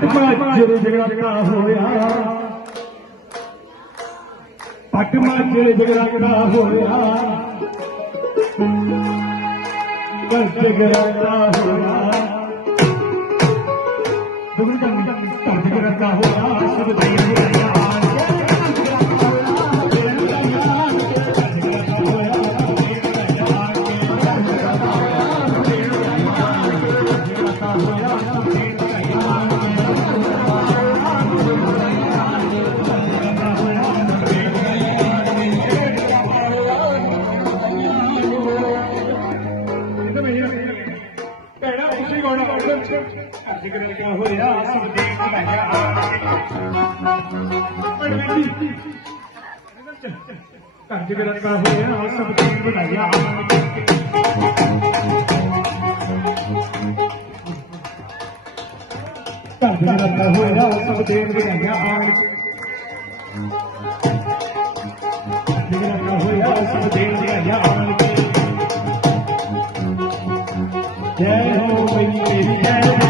पट माजरे जगराता होया पट माजरे जगराता होया जगराता होया जगराता होया सब देव जगराता होया सब देव बनाया जगराता होया सब देव बनाया जगराता होया सब देव बनाया जय हो मेरी जय